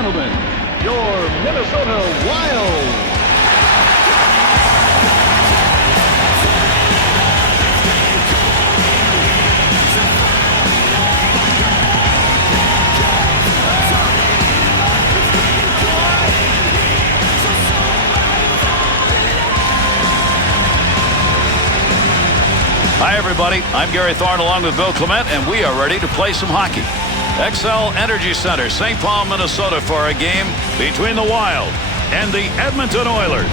gentlemen, your Minnesota Wild. Hi, everybody. I'm Gary Thorne along with Bill Clement, and we are ready to play some hockey. XL Energy Center, St. Paul, Minnesota, for a game between the Wild and the Edmonton Oilers.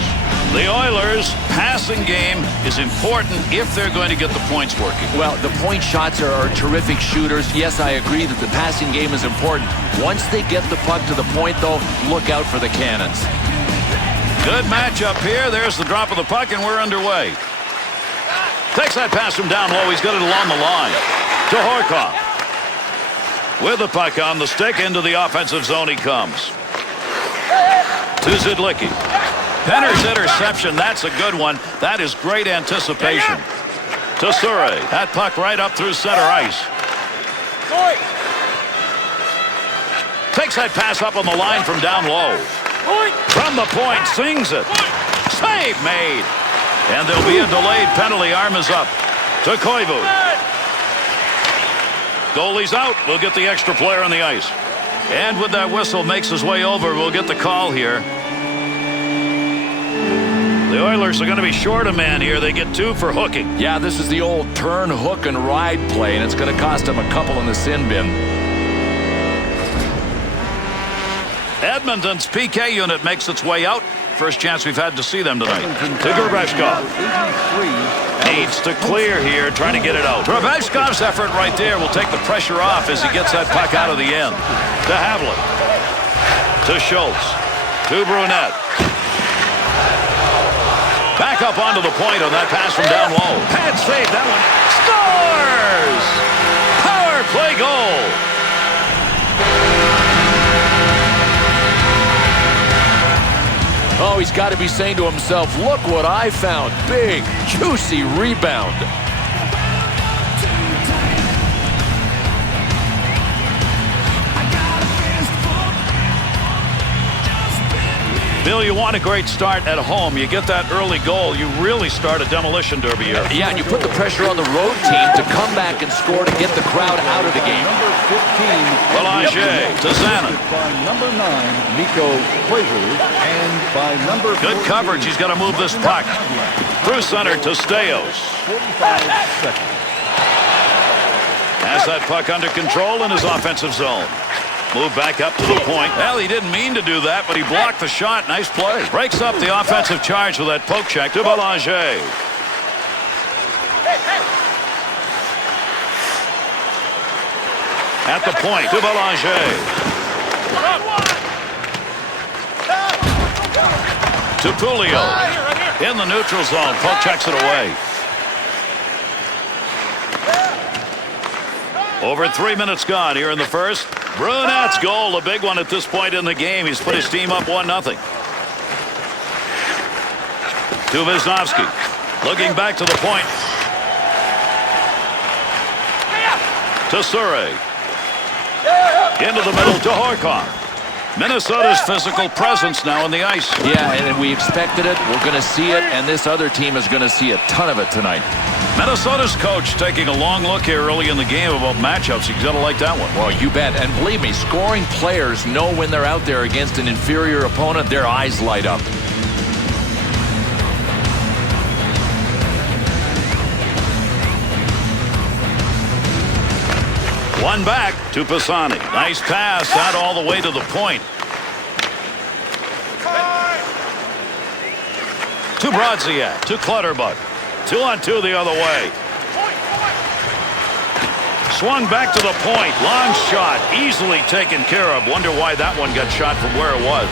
The Oilers' passing game is important if they're going to get the points working. Well, the point shots are terrific shooters. Yes, I agree that the passing game is important. Once they get the puck to the point, though, look out for the cannons. Good matchup here. There's the drop of the puck, and we're underway. Takes that pass from down low. He's got it along the line to Horkoff. With the puck on the stick, into the offensive zone he comes. To Zidlicki. Penner's interception. That's a good one. That is great anticipation. To Surrey. That puck right up through center ice. Takes that pass up on the line from down low. From the point, sings it. Save made. And there'll be a delayed penalty. Arm is up to Koivu. Goalie's out. We'll get the extra player on the ice. And with that whistle makes his way over, we'll get the call here. The Oilers are going to be short a man here. They get 2 for hooking. Yeah, this is the old turn, hook, and ride play, and it's going to cost them a couple in the sin bin. Edmonton's PK unit makes its way out. First chance we've had to see them tonight. To Grabashkov. Needs to clear here, trying to get it out. Grabashkov's effort right there will take the pressure off as he gets that puck out of the end. To Havlat. To Schultz. To Brunette. Back up onto the point on that pass from down low. Pad save that one. Scores! Power play goal. Oh, he's got to be saying to himself, look what I found. Big, juicy rebound. Bill, you want a great start at home. You get that early goal, you really start a demolition derby here. Yeah, and you put the pressure on the road team to come back and score to get the crowd out of the game. Number 15. Belanger to Zanin. By number 9, Mikko Koivu, and by number Good 14, coverage. He's got to move this puck. Through center to Staios. 45 seconds. Has that puck under control in his offensive zone. Move back up to the point. Well, he didn't mean to do that, but he blocked the shot. Nice play. Breaks up the offensive charge with that poke check to Belanger. At the point to Belanger. To Pulio. In the neutral zone. Poke checks it away. Over 3 minutes gone here in the first. Brunette's goal, a big one at this point in the game. He's put his team up 1-0. To Wisnowski. Looking back to the point. To Surrey. Into the middle to Horkoff. Minnesota's physical presence now on the ice. Yeah, and we expected it. We're going to see it, and this other team is going to see a ton of it tonight. Minnesota's coach taking a long look here early in the game about matchups. He's got to like that one. Well, you bet. And believe me, scoring players know when they're out there against an inferior opponent, their eyes light up. One back to Pisani. Nice pass out all the way to the point. To Brodziak. To Clutterbuck. 2-on-2 the other way. Swung back to the point. Long shot. Easily taken care of. Wonder why that one got shot from where it was.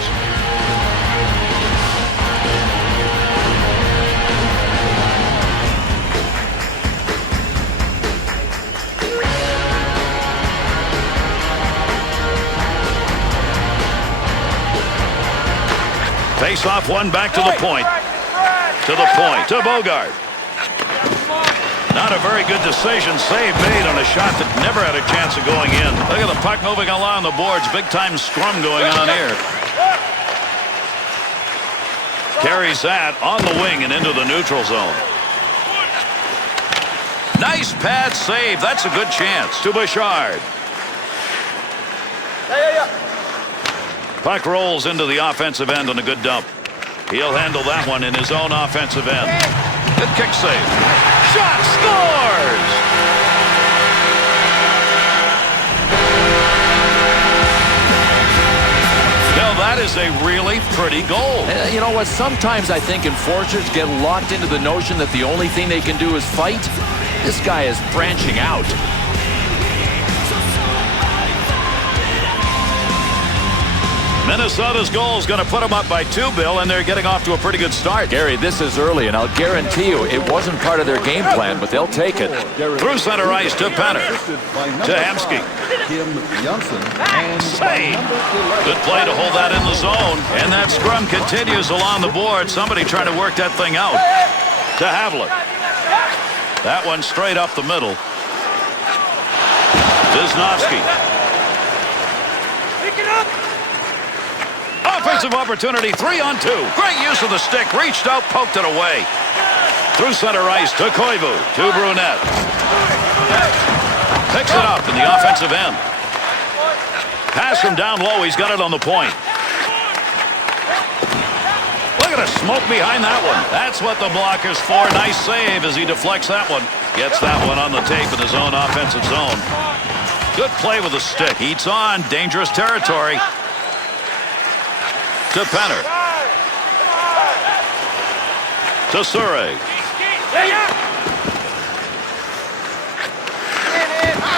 Face off one back to the point. To the point. To Bogart. Not a very good decision. Save made on a shot that never had a chance of going in. Look at the puck moving along the boards. Big-time scrum going on here. Carries that on the wing and into the neutral zone. Nice pad save. That's a good chance to Bouchard. Puck rolls into the offensive end on a good dump. He'll handle that one in his own offensive end. Good kick save. Shot scores! Now that is a really pretty goal. You know what? Sometimes I think enforcers get locked into the notion that the only thing they can do is fight. This guy is branching out. Minnesota's goal is going to put them up by 2, Bill, and they're getting off to a pretty good start. Gary, this is early, and I'll guarantee you it wasn't part of their game plan, but they'll take it. Through center ice to Penner. To Hemsky. Kim Johnson. And Save. Good play to hold that in the zone. And that scrum continues along the board. Somebody trying to work that thing out. To Havlik. That one straight up the middle. Wisnowski. Pick it up. Offensive opportunity, 3-on-2. Great use of the stick. Reached out, poked it away. Through center ice to Koivu. To Brunette. Picks it up in the offensive end. Pass from down low. He's got it on the point. Look at the smoke behind that one. That's what the blocker's for. Nice save as he deflects that one. Gets that one on the tape in his own offensive zone. Good play with the stick. Eats on. Dangerous territory. To Penner. To Surrey.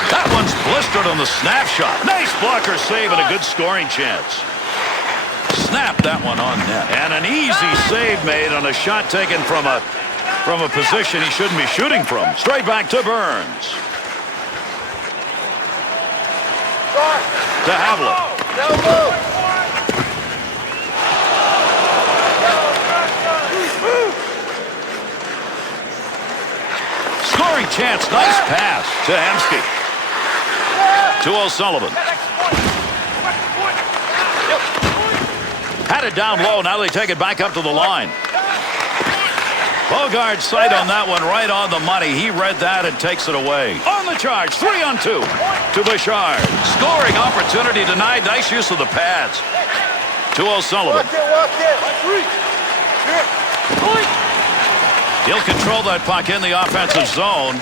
That one's blistered on the snap shot. Nice blocker save and a good scoring chance. Snapped that one on net. And an easy save made on a shot taken from a position he shouldn't be shooting from. Straight back to Burns. To Havlik. Scoring chance. Nice pass to Hemsky. To O'Sullivan. Had it down low. Now they take it back up to the line. Bogart's sight on that one right on the money. He read that and takes it away. On the charge. 3-on-2 to Bouchard. Scoring opportunity denied. Nice use of the pads. To O'Sullivan. He'll control that puck in the offensive zone.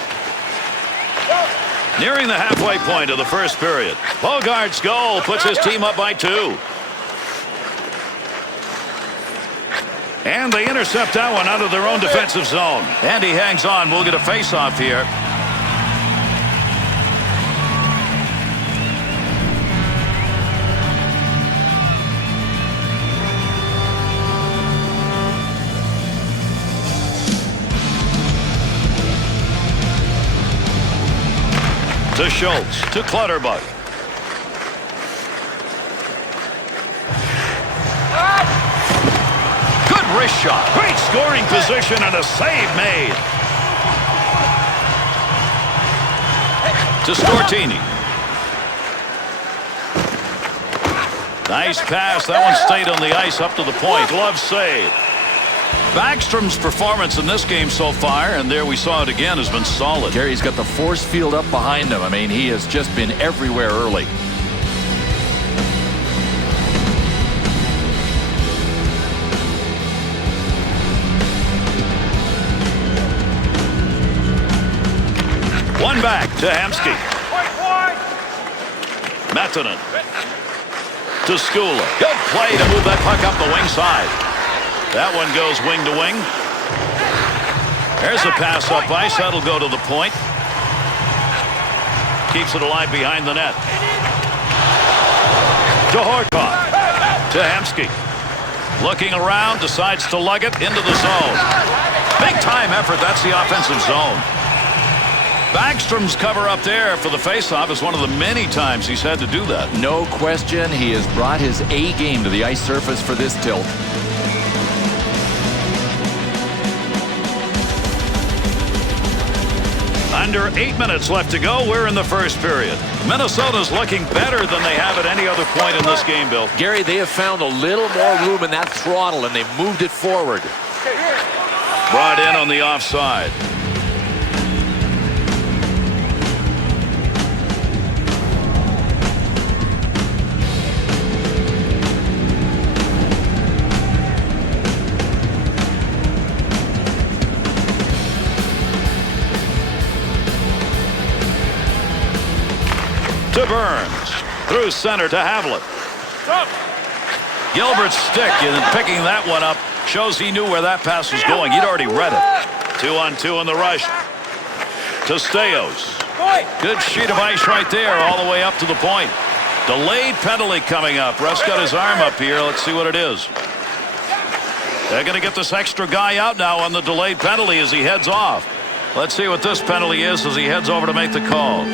Nearing the halfway point of the first period. Bogart's goal puts his team up by 2. And they intercept that one out of their own defensive zone. And he hangs on. We'll get a face-off here. To Schultz. To Clutterbuck. Good wrist shot. Great scoring position and a save made. To Scortini. Nice pass. That one stayed on the ice up to the point. Glove save. Backstrom's performance in this game so far, and there we saw it again, has been solid. Gary's got the force field up behind him. I mean, he has just been everywhere early. One back to Hemsky. Matanen. To Skula. Good play to move that puck up the wing side. That one goes wing to wing. There's a pass up ice. That'll go to the point. Keeps it alive behind the net. To Horcoff. To Hemsky. Looking around, decides to lug it into the zone. Big time effort. That's the offensive zone. Backstrom's cover up there for the faceoff is one of the many times he's had to do that. No question, he has brought his A game to the ice surface for this tilt. Under 8 minutes left to go. We're in the first period. Minnesota's looking better than they have at any other point in this game, Bill. Gary, they have found a little more room in that throttle, and they moved it forward. Brought in on the offside. To Burns. Through center to Havlet. Gilbert's stick and picking that one up shows he knew where that pass was going. He'd already read it. 2-on-2 in the rush. To Staios. Good sheet of ice right there all the way up to the point. Delayed penalty coming up. Russ got his arm up here. Let's see what it is. They're going to get this extra guy out now on the delayed penalty as he heads off. Let's see what this penalty is as he heads over to make the call.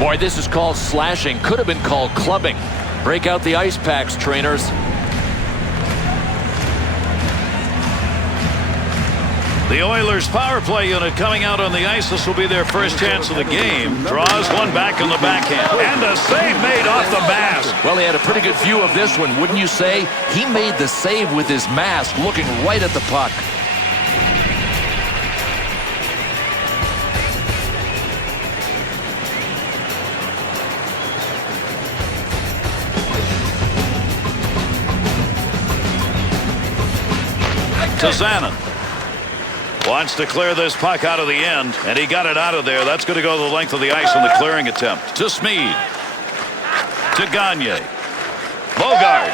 Boy, this is called slashing. Could have been called clubbing. Break out the ice packs, trainers. The Oilers power play unit coming out on the ice. This will be their first chance of the game. Draws one back on the backhand. And a save made off the mask. Well, he had a pretty good view of this one, wouldn't you say? He made the save with his mask, looking right at the puck. To Zanin. Wants to clear this puck out of the end, and he got it out of there. That's going to go the length of the ice on the clearing attempt. To Smead. To Gagne. Bogard.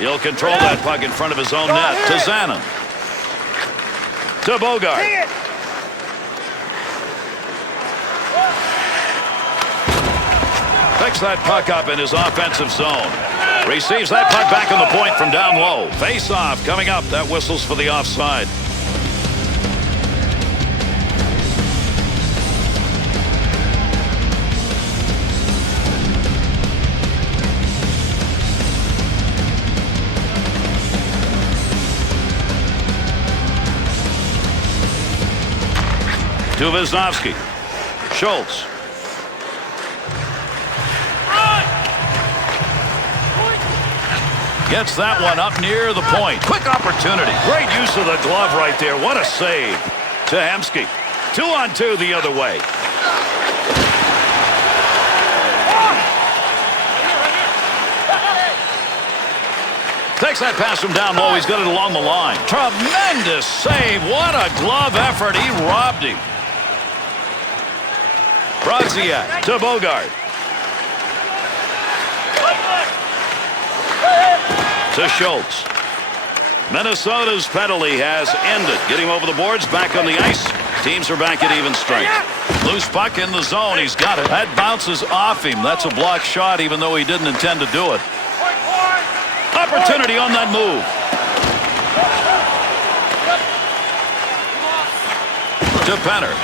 He'll control that puck in front of his own net. To Zanin. To Bogard. Picks that puck up in his offensive zone. Receives that puck back on the point from down low. Face off coming up. That whistles for the offside. To Wisnowski. Schultz. Gets that one up near the point. Quick opportunity. Great use of the glove right there. What a save. To Hemsky. 2-on-2 the other way. Takes that pass from down low. He's got it along the line. Tremendous save. What a glove effort. He robbed him. Brodziak to Bogard. To Schultz. Minnesota's penalty has ended. Getting over the boards, back on the ice. Teams are back at even strength. Loose puck in the zone. He's got it. That bounces off him. That's a block shot, even though he didn't intend to do it. Opportunity on that move. To Penner.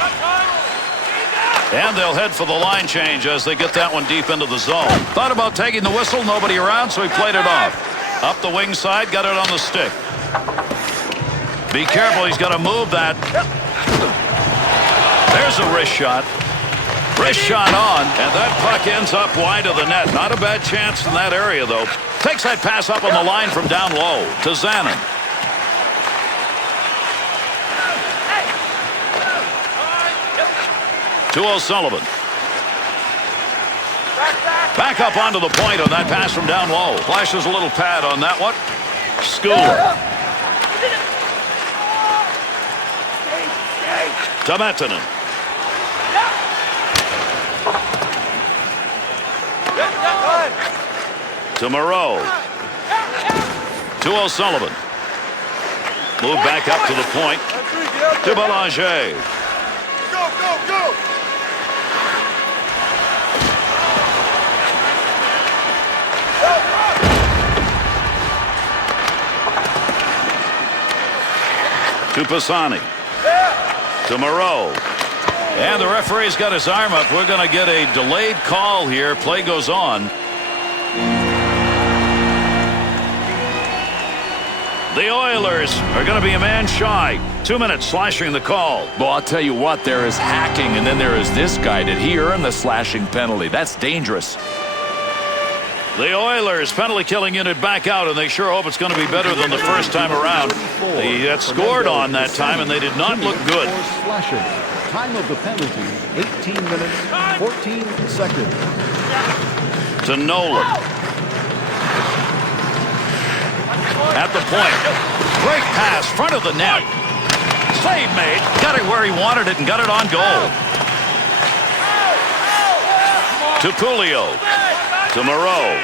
And they'll head for the line change as they get that one deep into the zone. Thought about taking the whistle. Nobody around, so he played it off. Up the wing side, got it on the stick. Be careful, he's got to move that. There's a wrist shot. Wrist shot on, and that puck ends up wide of the net. Not a bad chance in that area, though. Takes that pass up on the line from down low to Zanin. To O'Sullivan. Back up onto the point on that pass from down low. Flashes a little pad on that one. Schooler. To Mettinen. To Moreau. To O'Sullivan. Move back up to the point. To Belanger. Go, go, go! To Pisani. To Moreau. And the referee's got his arm up. We're going to get a delayed call here. Play goes on. The Oilers are going to be a man shy. 2 minutes slashing the call. Well, I'll tell you what, there is hacking, and then there is this guy. Did he earn the slashing penalty? That's dangerous. The Oilers penalty killing unit back out, and they sure hope it's going to be better than the first time around. They got scored on that time, and they did not look good. Slashing. Time of the penalty, 18 minutes, 14 seconds. To Nolan. At the point. Great pass, front of the net. Save made. Got it where he wanted it and got it on goal. To Pulio. To Moreau.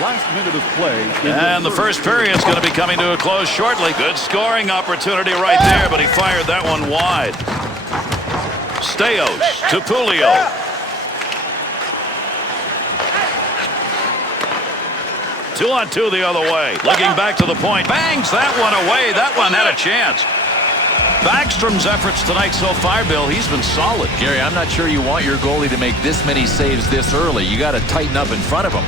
Last minute of play. And the first period is going to be coming to a close shortly. Good scoring opportunity right there, but he fired that one wide. Steos to Pulio. Two on two the other way. Looking back to the point. Bangs that one away. That one had a chance. Backstrom's efforts tonight so far, Bill, he's been solid. Gary, I'm not sure you want your goalie to make this many saves this early. You got to tighten up in front of him.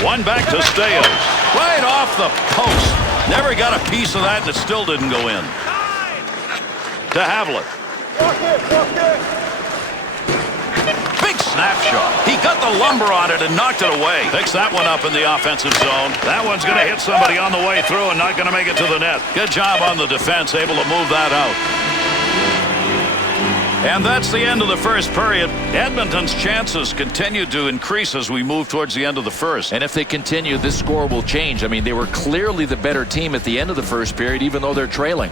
One back to Steos. Right off the post. Never got a piece of that, and it still didn't go in. To Havlet. Big snapshot. He got the lumber on it and knocked it away. Picks that one up in the offensive zone. That one's going to hit somebody on the way through and not going to make it to the net. Good job on the defense, able to move that out. And that's the end of the first period. Edmonton's chances continue to increase as we move towards the end of the first. And if they continue, this score will change. I mean, they were clearly the better team at the end of the first period, even though they're trailing.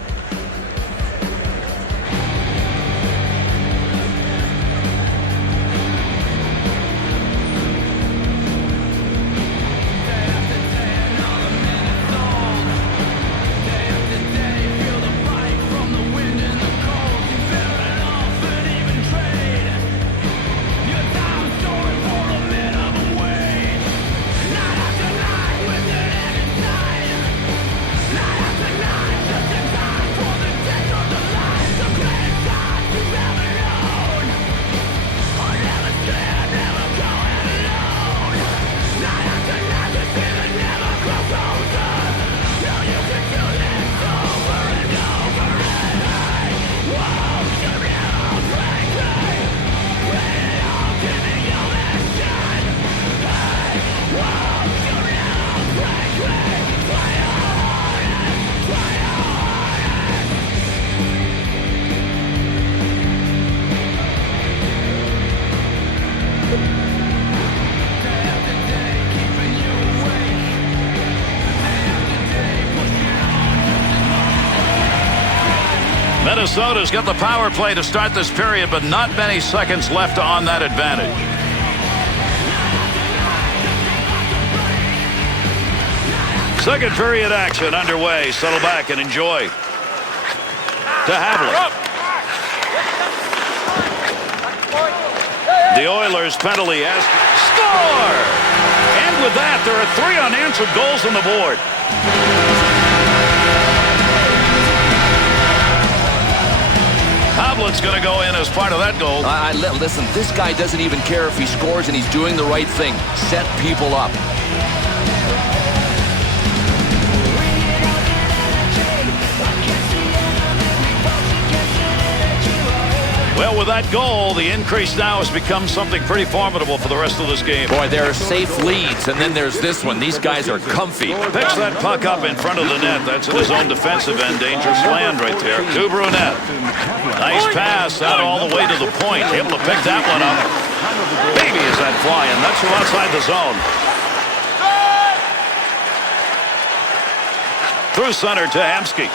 Minnesota's got the power play to start this period, but not many seconds left on that advantage. Second period action underway. Settle back and enjoy. To Havlet. The Oilers penalty has score! And with that, there are 3 unanswered goals on the board. Havlet's going to go in as part of that goal. Listen, this guy doesn't even care if he scores, and he's doing the right thing. Set people up. Well, with that goal, the increase now has become something pretty formidable for the rest of this game. Boy, there are safe leads, and then there's this one. These guys are comfy. Picks that puck up in front of the net. That's in his own defensive end. Dangerous land right there. To Brunette. Nice pass out all the way to the point. Able to pick that one up. Baby, is that flying. That's from outside the zone. Through center to Hamsky.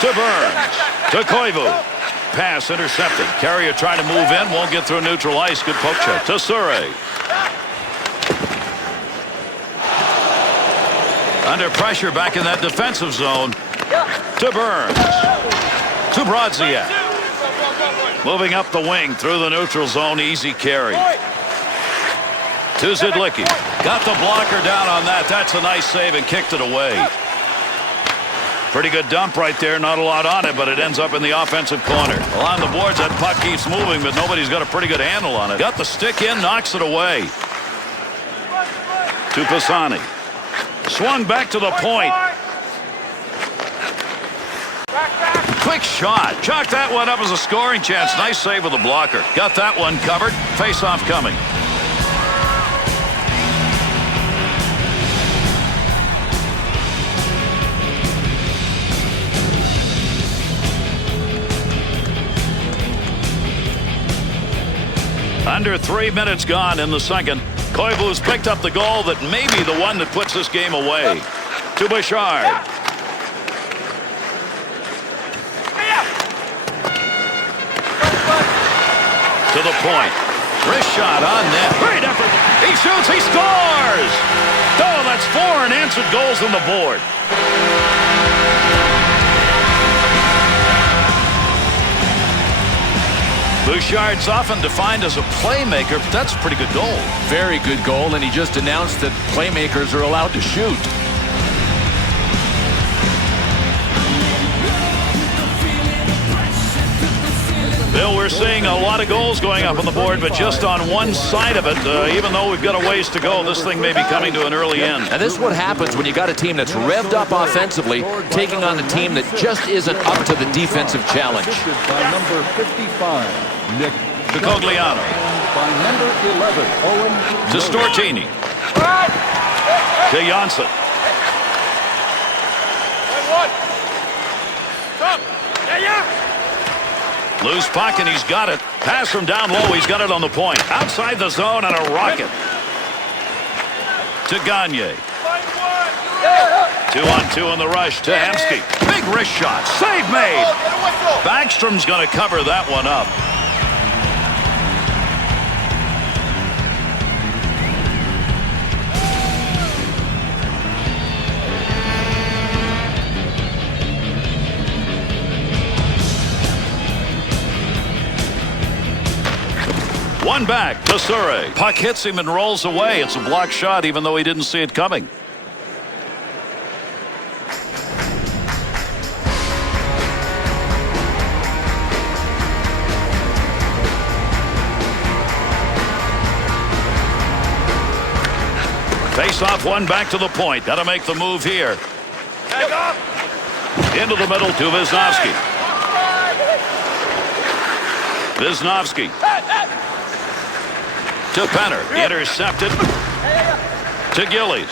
To Burns. To Koivu. Pass intercepted. Carrier trying to move in. Won't get through neutral ice. Good poke check. To Surrey. Under pressure back in that defensive zone. To Burns. To Brodziak. Moving up the wing through the neutral zone. Easy carry. To Zidlicki. Got the blocker down on that. That's a nice save and kicked it away. Pretty good dump right there. Not a lot on it, but it ends up in the offensive corner. Along the boards, that puck keeps moving, but nobody's got a pretty good handle on it. Got the stick in, knocks it away. To Pisani. Swung back to the point. Quick shot. Chalked that one up as a scoring chance. Nice save with the blocker. Got that one covered. Face-off coming. Under 3 minutes gone in the second. Koivu's picked up the goal that may be the one that puts this game away. To Bouchard. To the point. Wrist shot on net. Great effort. He shoots. He scores. Oh, that's 4 unanswered goals on the board. Bouchard's often defined as a playmaker, but that's a pretty good goal. Very good goal, and he just announced that playmakers are allowed to shoot. Bill, we're seeing a lot of goals going up on the board, but just on one side of it. Even though we've got a ways to go, this thing may be coming to an early end. And this is what happens when you got a team that's revved up offensively, taking on a team that just isn't up to the defensive challenge. By number 55, Nick. To Cogliano. By number 11, Owen. To Stortini. To Janssen. Loose puck, and he's got it. Pass from down low. He's got it on the point. Outside the zone on a rocket. To Gagne. 2-on-2 in the rush to Hemsky. Big wrist shot. Save made. Backstrom's going to cover that one up. One back to Surrey. Puck hits him and rolls away. It's a blocked shot even though he didn't see it coming. Face off, one back to the point. Got to make the move here. Into the middle to Wisnowski. Wisnowski. To Penner. Intercepted. To Gillies.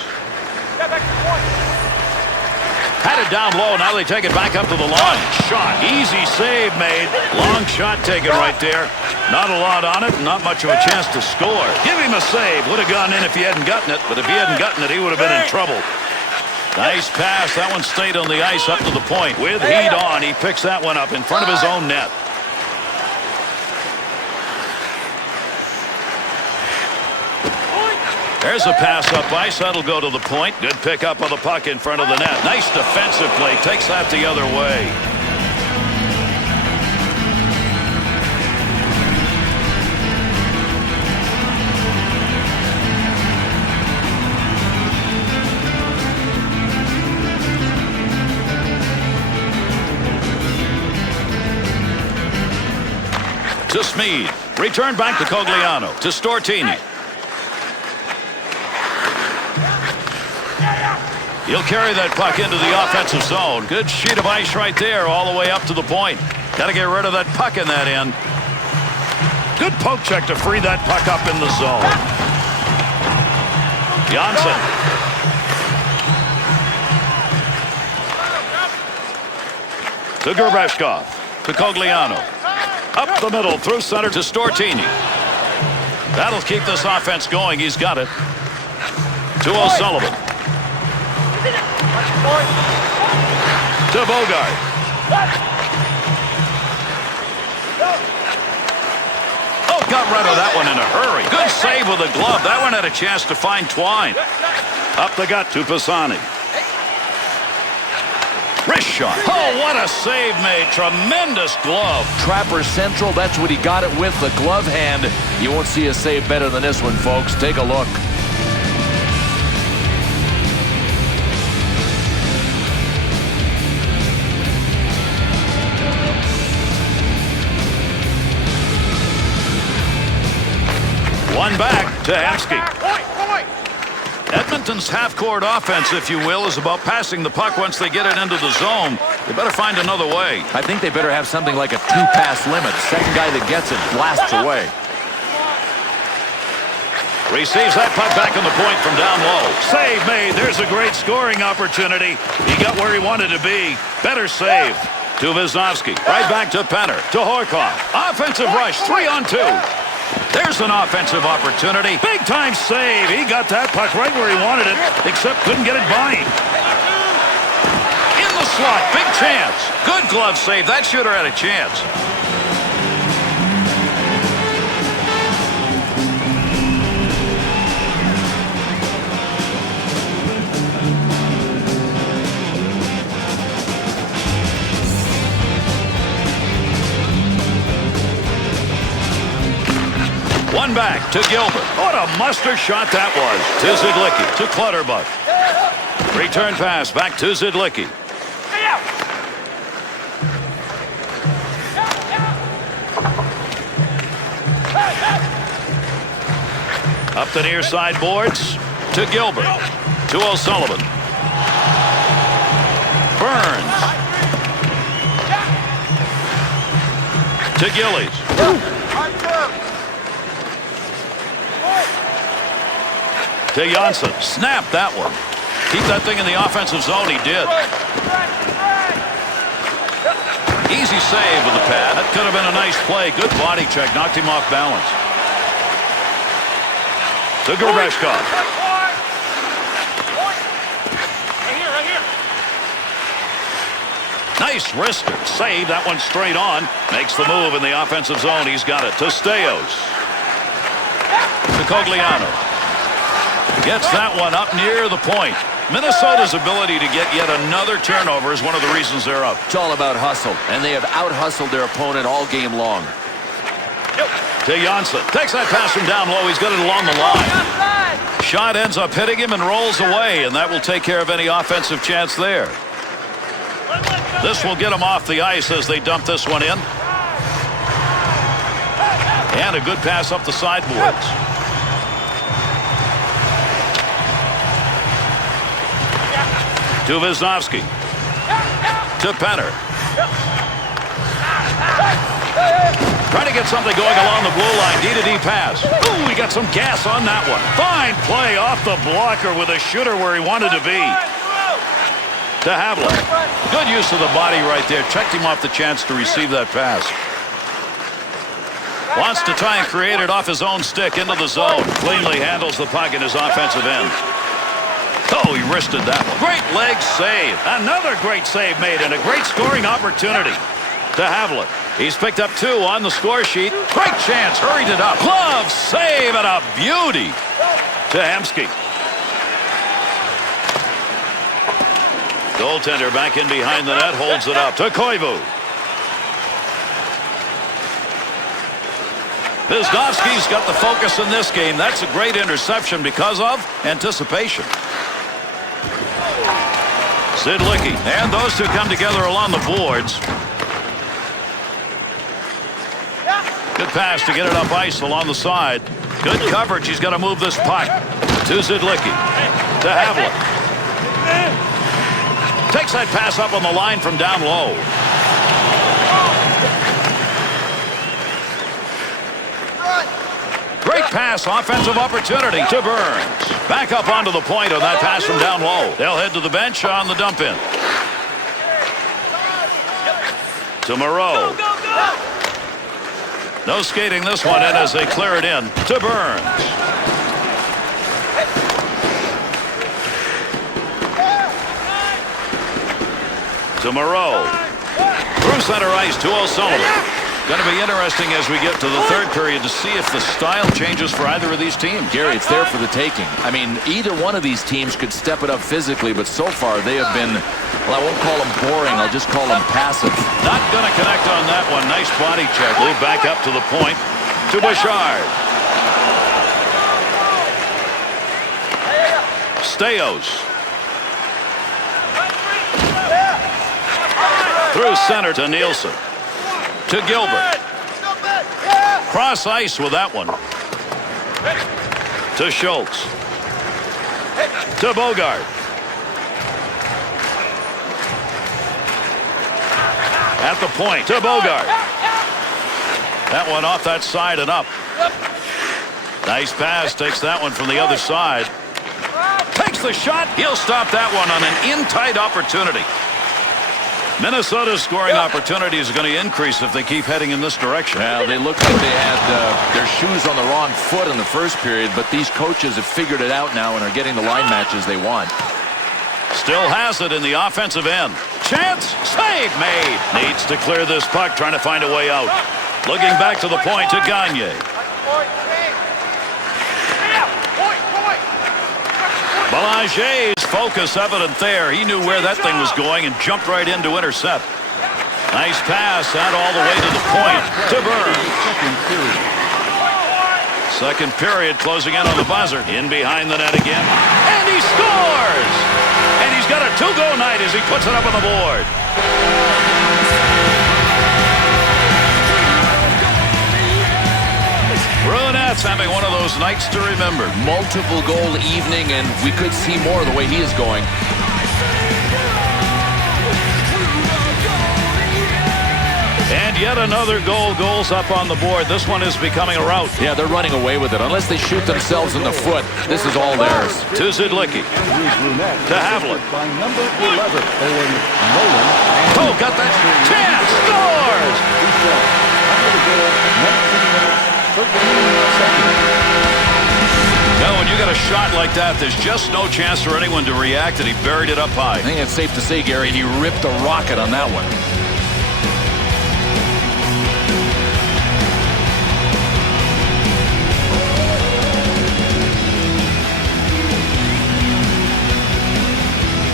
Had it down low. Now they take it back up to the line. Shot. Easy save made. Long shot taken right there. Not a lot on it. Not much of a chance to score. Give him a save. Would have gone in if he hadn't gotten it. But if he hadn't gotten it, he would have been in trouble. Nice pass. That one stayed on the ice up to the point. With heat on, he picks that one up in front of his own net. There's a pass up ice. That'll go to the point. Good pickup of the puck in front of the net. Nice defensive play. Takes that the other way. To Smead. Return back to Cogliano. To Stortini. He'll carry that puck into the offensive zone. Good sheet of ice right there all the way up to the point. Got to get rid of that puck in that end. Good poke check to free that puck up in the zone. Janssen. To Gerbeshkov. To Cogliano. Up the middle through center to Stortini. That'll keep this offense going. He's got it. To O'Sullivan. To Bogart. Oh, got rid of that one in a hurry. Good save with a glove. That one had a chance to find Twine. Up the gut to Pisani. Wrist shot. Oh, what a save made. Tremendous glove. Trapper Central, that's what he got it with, the glove hand. You won't see a save better than this one, folks. Take a look. To Hemsky. Edmonton's half-court offense, if you will, is about passing the puck once they get it into the zone. They better find another way. I think they better have something like a 2-pass limit. The second guy that gets it blasts away. Receives that puck back on the point from down low. Save made. There's a great scoring opportunity. He got where he wanted to be. Better save. To Wisnowski. Right back to Penner. To Horkoff. Offensive rush. 3-on-2. There's an offensive opportunity. Big-time save. He got that puck right where he wanted it, except couldn't get it by him. In the slot. Big chance. Good glove save. That shooter had a chance. One back to Gilbert. What a muster shot that was. To Zidlicki. To Clutterbuck. Return pass back to Zidlicki. Up the near side boards. To Gilbert. To O'Sullivan. Burns. To Gillies. To Janssen. Snap that one. Keep that thing in the offensive zone. He did. Easy save with the pad. That could have been a nice play. Good body check. Knocked him off balance. To Gorbachev. Nice wrister. Save. That one straight on. Makes the move in the offensive zone. He's got it. To Staios. To Cogliano. Gets that one up near the point. Minnesota's ability to get yet another turnover is one of the reasons they're up. It's all about hustle, and they have out-hustled their opponent all game long. To Janssen. Takes that pass from down low. He's got it along the line. Shot ends up hitting him and rolls away, and that will take care of any offensive chance there. This will get him off the ice as they dump this one in. And a good pass up the sideboards. To Wisnowski. To Penner. Trying to get something going along the blue line. D-to-D pass. Ooh, we got some gas on that one. Fine play off the blocker with a shooter where he wanted to be. To Havlik. Good use of the body right there. Checked him off the chance to receive that pass. Wants to try and create it off his own stick into the zone. Cleanly handles the puck in his offensive end. Oh, he wristed that one. Great leg save. Another great save made and a great scoring opportunity. To Havlik. He's picked up 2 on the score sheet. Great chance. Hurried it up. Glove save and a beauty. To Hemsky. Goaltender back in behind the net. Holds it up. To Koivu. Wisnowski's got the focus in this game. That's a great interception because of anticipation. Zidlicki. And those two come together along the boards. Good pass to get it up ice along the side. Good coverage. He's got to move this puck. To Zidlicki. To Havlik. Takes that pass up on the line from down low. Great pass, offensive opportunity to Burns. Back up onto the point on that pass from down low. They'll head to the bench on the dump in. To Moreau. No skating this one in as they clear it in. To Burns. To Moreau. Through center ice to O'Sullivan. Going to be interesting as we get to the third period to see if the style changes for either of these teams. Gary, it's there for the taking. I mean, either one of these teams could step it up physically, but so far they have been, well, I won't call them boring. I'll just call them passive. Not going to connect on that one. Nice body check. Move back up to the point. To Bouchard. Staios. Through center to Nielsen. To Gilbert. Cross ice with that one. To Schultz. To Bogart. At the point to Bogart. That one off that side and up. Nice pass. Takes that one from the other side. Takes the shot. He'll stop that one on an in-tight opportunity. Minnesota's scoring opportunities are going to increase if they keep heading in this direction. Well, they looked like they had their shoes on the wrong foot in the first period, but these coaches have figured it out now and are getting the line matches they want. Still has it in the offensive end. Chance. Save made. Needs to clear this puck, trying to find a way out. Looking back to the point to Gagne. Belanger's focus evident there. He knew where that thing was going and jumped right in to intercept. Nice pass out all the way to the point to Burns. Second period closing in on the buzzer. In behind the net again. And he scores! And he's got a 2-goal night as he puts it up on the board. Brunette's having one of those nights to remember. Multiple goal evening, and we could see more the way he is going. And yet another goal's up on the board. This one is becoming a rout. Yeah, they're running away with it. Unless they shoot themselves in the foot, this is all theirs. To Zidlicki. To Havlat. By number 11, Owen Nolan. Oh, got that chance. Scores! Under the goal, 19 minutes, 13 seconds. Now, when you got a shot like that, there's just no chance for anyone to react, and he buried it up high. I think it's safe to say, Gary, he ripped a rocket on that one.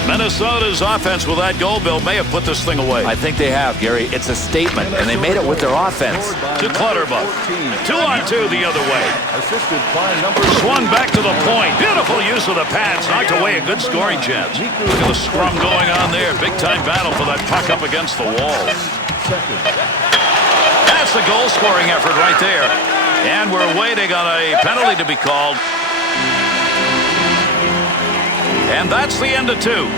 Minnesota's offense with that goal, Bill, may have put this thing away. I think they have, Gary. It's a statement, and they made it with their offense. To Clutterbuck. 2-on-2 the other way. Assisted by number Swung back to the point. Beautiful use of the pads. Knocked away a good scoring chance. Look at the scrum going on there. Big-time battle for that puck up against the wall. That's a goal-scoring effort right there. And we're waiting on a penalty to be called. And that's the end of 2.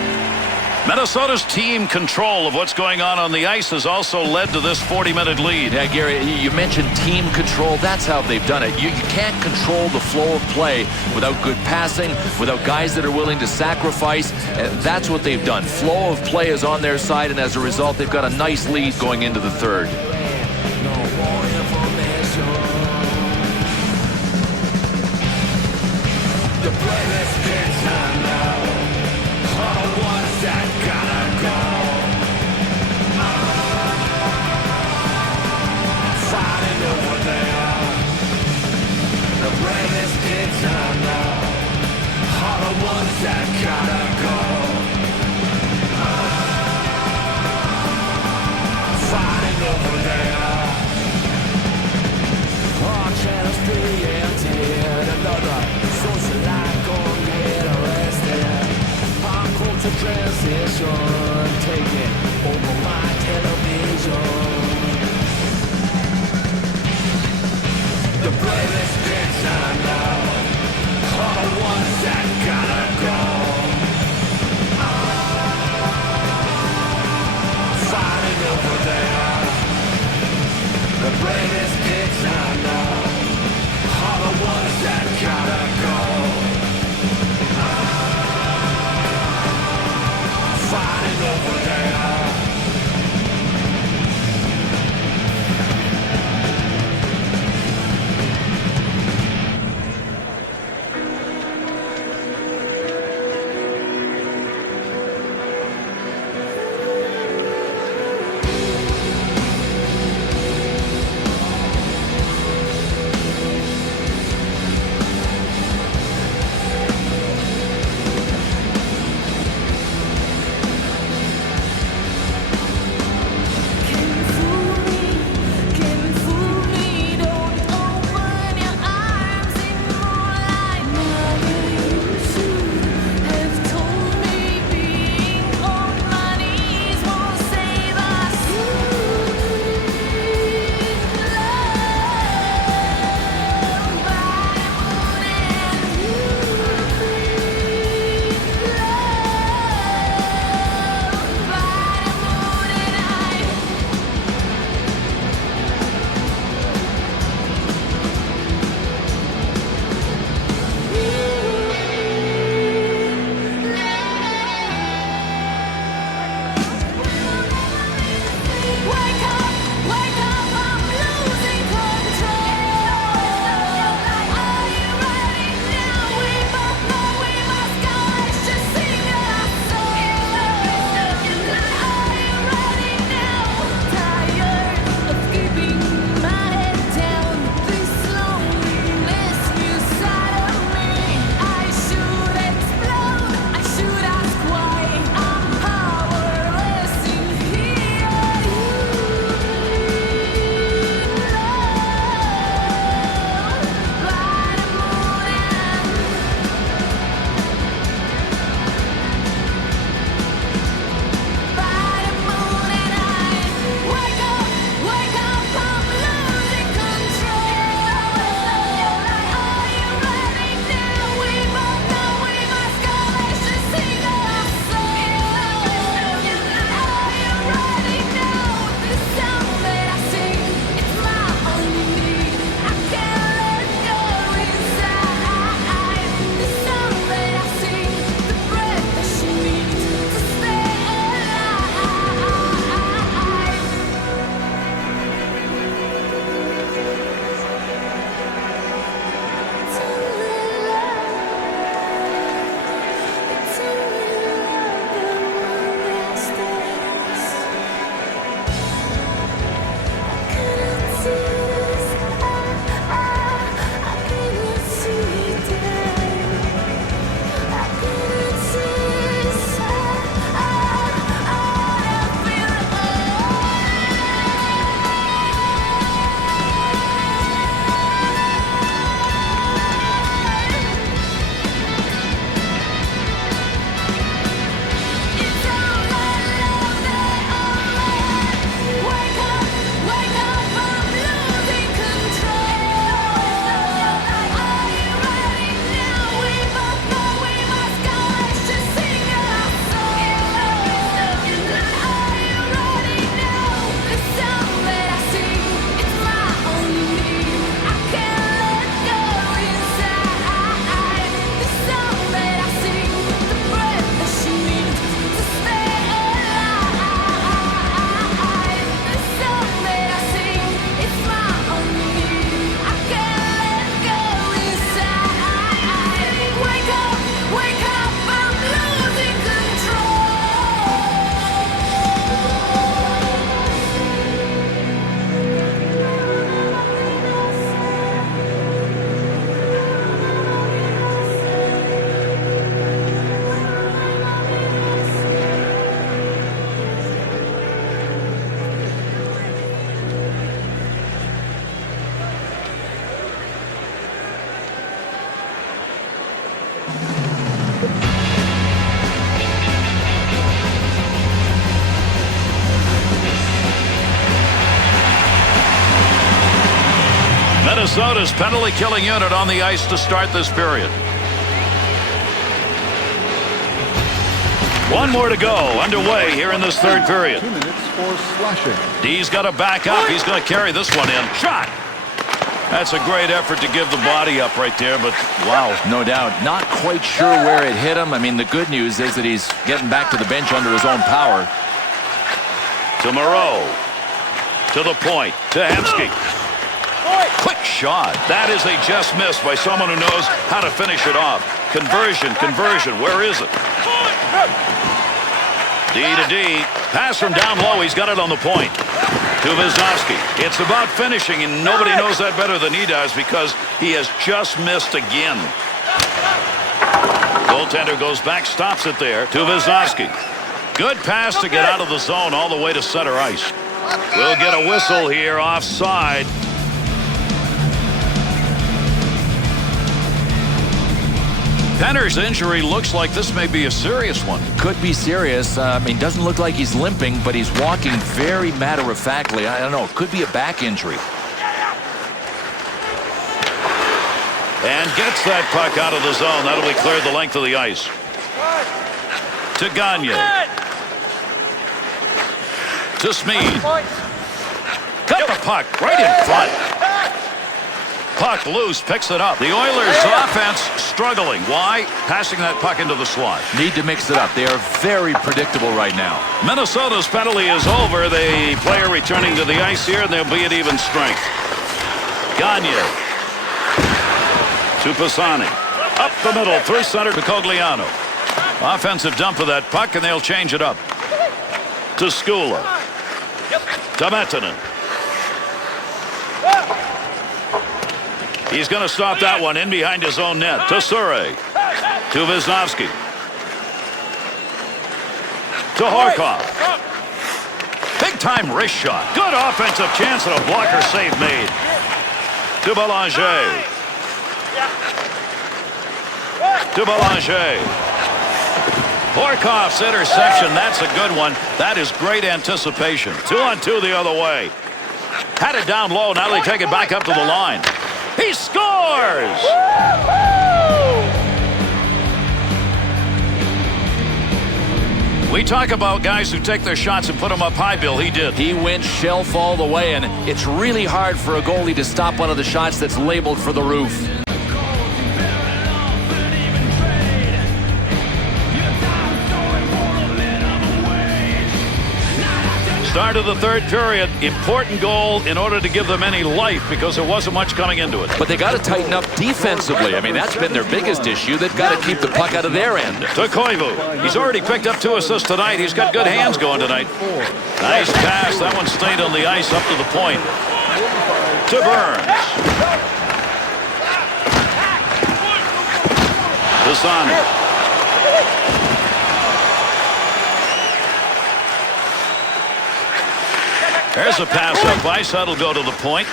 Minnesota's team control of what's going on the ice has also led to this 40-minute lead. Yeah, Gary, you mentioned team control. That's how they've done it. You can't control the flow of play without good passing, without guys that are willing to sacrifice. That's what they've done. Flow of play is on their side, and as a result, they've got a nice lead going into the third. Transition, taking over my television. The bravest kids I know are the ones that gotta go. Fighting over there. The bravest kids I know are the ones that gotta go. Fighting over there. Minnesota's penalty killing unit on the ice to start this period. One more to go underway here in this third period. 2 minutes for slashing. D's got to back up. He's going to carry this one in. Shot. That's a great effort to give the body up right there, but wow. No doubt. Not quite sure where it hit him. I mean, the good news is that he's getting back to the bench under his own power. To Moreau. To the point. To Hemsky. Quick shot. That is a just miss by someone who knows how to finish it off. Conversion. Where is it? D to D. Pass from down low. He's got it on the point. To Wisniewski. It's about finishing, and nobody knows that better than he does because he has just missed again. Goaltender goes back, stops it there. To Wisniewski. Good pass to get out of the zone all the way to center ice. We'll get a whistle here offside. Penner's injury looks like this may be a serious one. Could be serious. I mean, doesn't look like he's limping, but he's walking very matter-of-factly. I don't know. Could be a back injury. And gets that puck out of the zone. That'll be cleared the length of the ice. To Gagne. To Smead. Got the puck right in front. Puck loose, picks it up. The Oilers' offense struggling. Why? Passing that puck into the slot. Need to mix it up. They are very predictable right now. Minnesota's penalty is over. The player returning to the ice here, and they'll be at even strength. Gagne. To Pisani. Up the middle, through center to Cogliano. Offensive dump of that puck, and they'll change it up. To Skula. To Mettinen. He's going to stop that one in behind his own net. To Surrey. To Wisniewski. To Horkoff. Big-time wrist shot. Good offensive chance and a blocker save made. To Belanger. To Belanger. Horkoff's interception. That's a good one. That is great anticipation. 2-on-2 the other way. Had it down low. Now they take it back up to the line. He scores! We talk about guys who take their shots and put them up high, Bill. He did. He went shelf all the way, and it's really hard for a goalie to stop one of the shots that's labeled for the roof. Start of the third period. Important goal in order to give them any life because there wasn't much coming into it. But they got to tighten up defensively. I mean, that's been their biggest issue. They've got to keep the puck out of their end. To Koivu. He's already picked up 2 assists tonight. He's got good hands going tonight. Nice pass. That one stayed on the ice up to the point. To Burns. To Sonny. There's a pass up ice. That'll go to the point.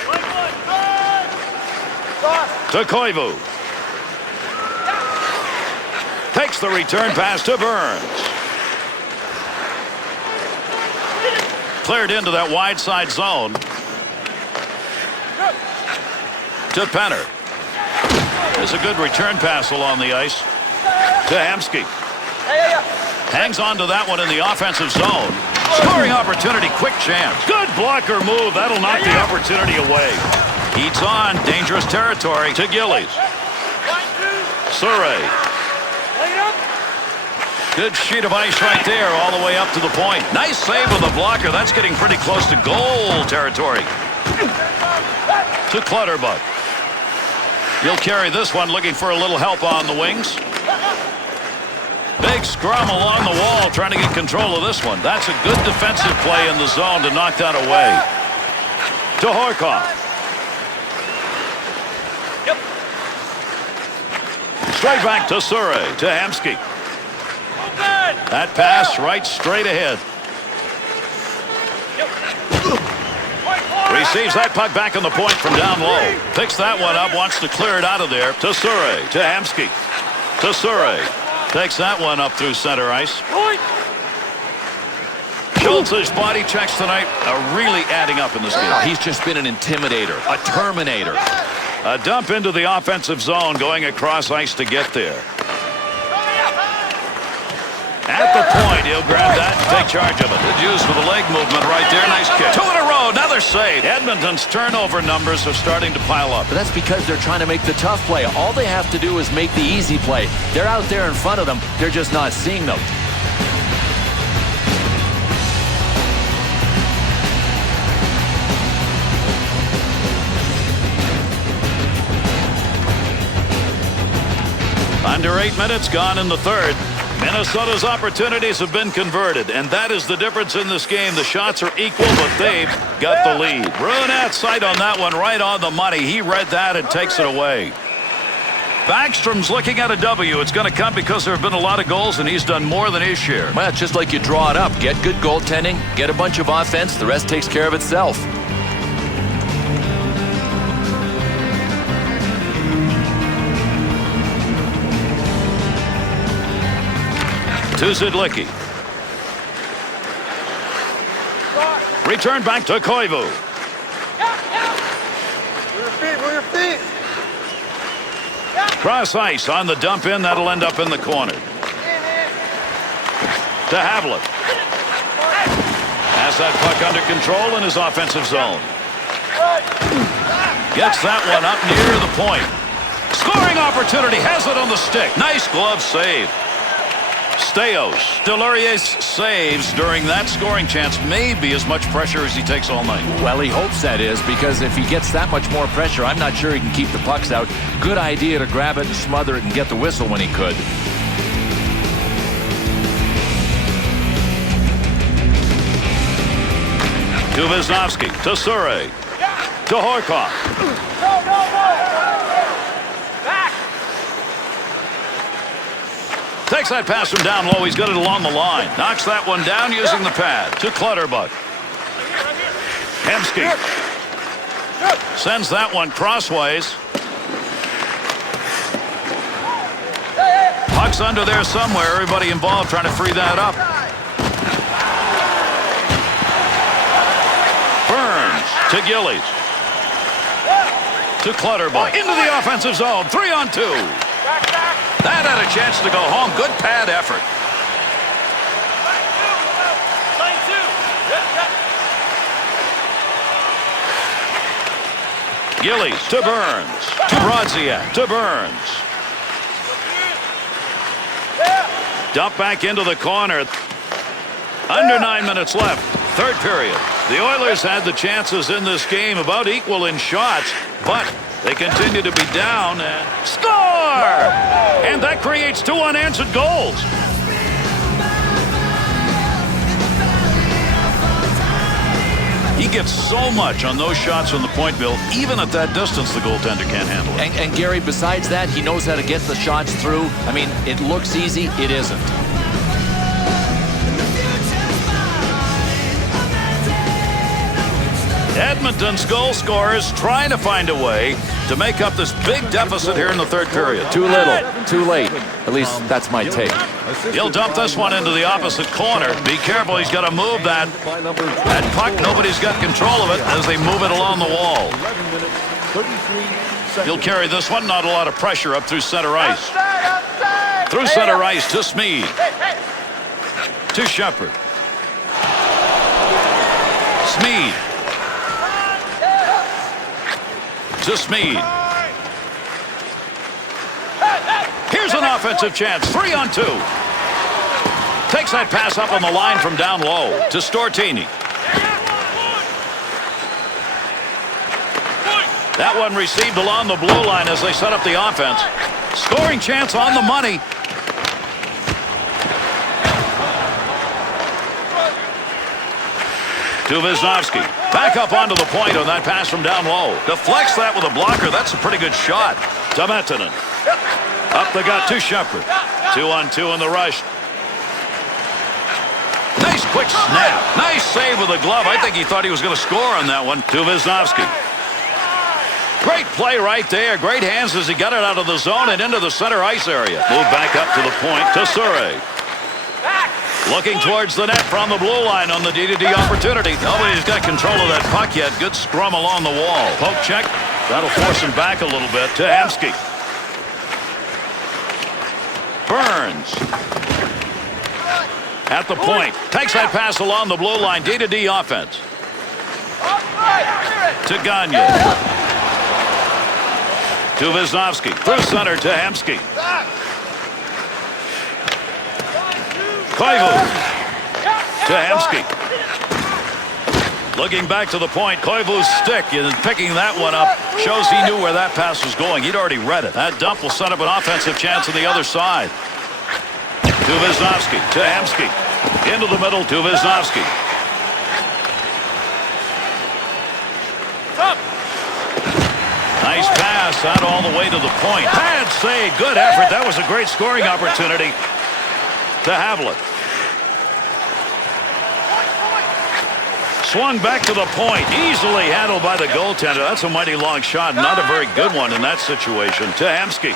To Koivu. Takes the return pass to Burns. Cleared into that wide side zone. To Penner. There's a good return pass along the ice. To Hemsky. Hangs on to that one in the offensive zone. Scoring opportunity, quick chance. Good blocker move. That'll knock the opportunity away. Heats on, dangerous territory. To Gillies. Surrey. Good sheet of ice right there all the way up to the point. Nice save with the blocker. That's getting pretty close to goal territory. To Clutterbuck. He'll carry this one, looking for a little help on the wings. Big scrum along the wall, trying to get control of this one. That's a good defensive play in the zone to knock that away. To Horkoff. Straight back to Surrey. To Hemsky. That pass right straight ahead. Receives that puck back on the point from down low. Picks that one up, wants to clear it out of there. To Surrey. To Hemsky. To Surrey. Takes that one up through center ice. Schultz's body checks tonight are really adding up in this game. He's just been an intimidator, a terminator. A dump into the offensive zone, going across ice to get there. At the point, he'll grab that and take charge of it. Good use for the leg movement right there. Nice kick. 2 in a row, another save. Edmonton's turnover numbers are starting to pile up. But that's because they're trying to make the tough play. All they have to do is make the easy play. They're out there in front of them. They're just not seeing them. Under 8 minutes gone in the third. Minnesota's opportunities have been converted, and that is the difference in this game. The shots are equal, but they've got the lead. Brunette's sight on that one, right on the money. He read that and takes it away. Backstrom's looking at a W. It's going to come because there have been a lot of goals, and he's done more than his share. Well, it's just like you draw it up. Get good goaltending, get a bunch of offense. The rest takes care of itself. To Zidlicki. Return back to Koivu. Move your feet. Cross ice on the dump in. That'll end up in the corner. To Havlat. Has that puck under control in his offensive zone. Gets that one up near the point. Scoring opportunity. Has it on the stick. Nice glove save. Steos. Delurier's saves during that scoring chance may be as much pressure as he takes all night. Well, he hopes that is, because if he gets that much more pressure, I'm not sure he can keep the pucks out. Good idea to grab it and smother it and get the whistle when he could. To Wisnowski. To Surrey. To Horkoff. Takes that pass from down low. He's got it along the line. Knocks that one down using the pad. To Clutterbuck. Hemsky. Sends that one crossways. Puck's under there somewhere. Everybody involved trying to free that up. Burns to Gillies. To Clutterbuck. Into the offensive zone. 3-on-2. That had a chance to go home. Good pad effort. Gillies to Burns. To Brodziak. To Burns. Dump back into the corner. Under 9 minutes left. Third period. The Oilers had the chances in this game, about equal in shots, but they continue to be down and score! And that creates 2 unanswered goals. He gets so much on those shots from the point, Bill. Even at that distance, the goaltender can't handle it. And Gary, besides that, he knows how to get the shots through. I mean, it looks easy. It isn't. Edmonton's goal scorers trying to find a way to make up this big deficit here in the third period. Too little, too late. At least that's my take. He'll dump this one into the opposite corner. Be careful, he's got to move that puck. Nobody's got control of it as they move it along the wall. He'll carry this one. Not a lot of pressure up through center ice. Through center ice to Smead. To Shepherd. Smead. To Smead. Here's an offensive chance. 3-on-2. Takes that pass up on the line from down low to Stortini. That one received along the blue line as they set up the offense. Scoring chance on the money. To Wisnowski. Back up onto the point on that pass from down low. Deflects that with a blocker. That's a pretty good shot. To Mettinen. Up the gut to Shepherd. 2-on-2 in the rush. Nice quick snap. Nice save with a glove. I think he thought he was going to score on that one. To Wisnowski. Great play right there. Great hands as he got it out of the zone and into the center ice area. Move back up to the point to Surrey. Looking towards the net from the blue line on the D-to-D opportunity. Nobody's got control of that puck yet. Good scrum along the wall. Poke check. That'll force him back a little bit to Hamsky. Burns. At the point. Takes that pass along the blue line. D-to-D offense. To Gagne. To Wisnowski. Through center to Hamsky. Koivu. To Hamsky. Looking back to the point, Koivu's stick and picking that one up shows he knew where that pass was going. He'd already read it. That dump will set up an offensive chance on the other side. To Wisnowski, to Hamsky. Into the middle to Wisnowski. Nice pass out all the way to the point. Bad save, good effort. That was a great scoring opportunity to Havlat. Swung back to the point. Easily handled by the goaltender. That's a mighty long shot. Not a very good one in that situation. To Hamsky.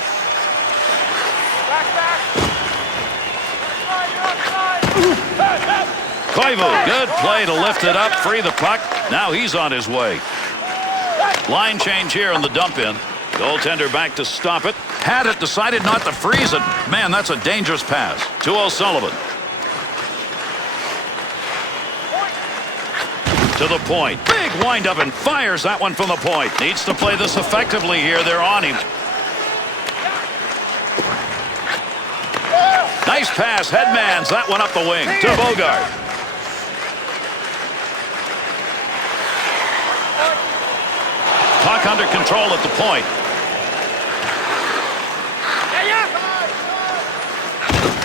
Koivu. Good play to lift it up. Free the puck. Now he's on his way. Line change here on the dump in. Goaltender back to stop it. Had it. Decided not to freeze it. Man, that's a dangerous pass. To O'Sullivan. To the point. Big windup and fires that one from the point. Needs to play this effectively here. They're on him. Nice pass. Headmans that one up the wing. To Bogart. Puck under control at the point.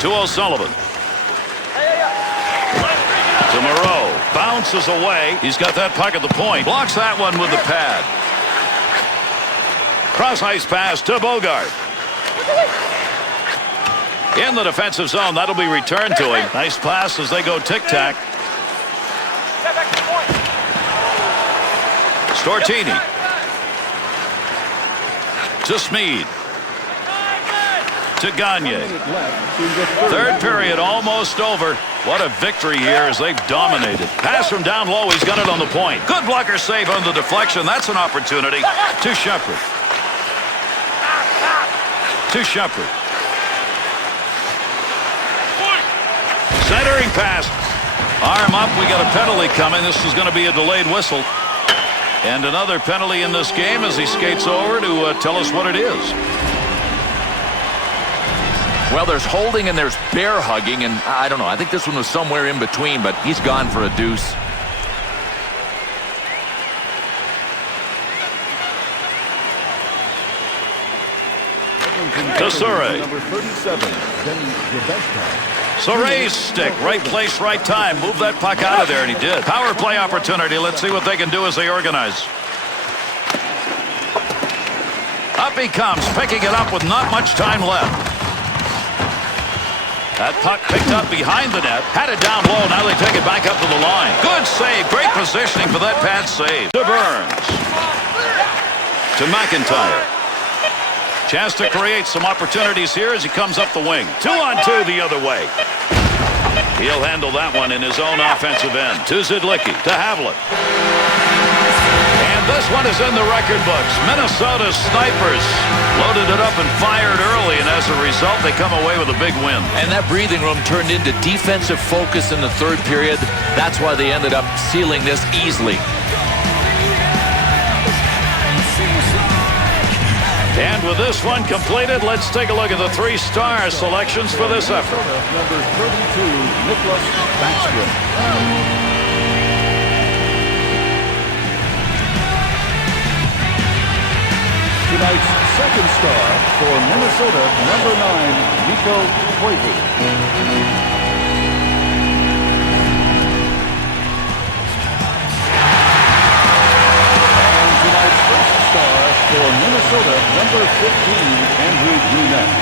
To O'Sullivan. To Moreau. Bounces away. He's got that puck at the point. Blocks that one with the pad. Cross ice pass to Bogart. In the defensive zone. That'll be returned to him. Nice pass as they go tic-tac. Stortini. To Smead. To Gagne. Third period almost over. What a victory here as they've dominated. Pass from down low. He's got it on the point. Good blocker save on the deflection. That's an opportunity. To Shepherd. To Shepherd. Centering pass. Arm up. We got a penalty coming. This is going to be a delayed whistle. And another penalty in this game as he skates over to tell us what it is. Well, there's holding and there's bear hugging, and I don't know. I think this one was somewhere in between, but he's gone for a deuce. To Surrey. Number 37, Denny Gabeshka. Surrey's stick. Right place, right time. Move that puck out of there, and he did. Power play opportunity. Let's see what they can do as they organize. Up he comes, picking it up with not much time left. That puck picked up behind the net. Had it down low. Now they take it back up to the line. Good save. Great positioning for that pad save. To Burns. To McIntyre. Chance to create some opportunities here as he comes up the wing. 2-on-2 the other way. He'll handle that one in his own offensive end. To Zidlicki. To Havlat. And this one is in the record books. Minnesota's snipers loaded it up and fired early, and as a result, they come away with a big win. And that breathing room turned into defensive focus in the third period. That's why they ended up sealing this easily. And with this one completed, let's take a look at the 3-star selections for this effort. Number 32, Nicholas Backstrom. Tonight's second star for Minnesota, number 9, Mikko Koivu. And tonight's first star for Minnesota, number 15, Andrew Brunette.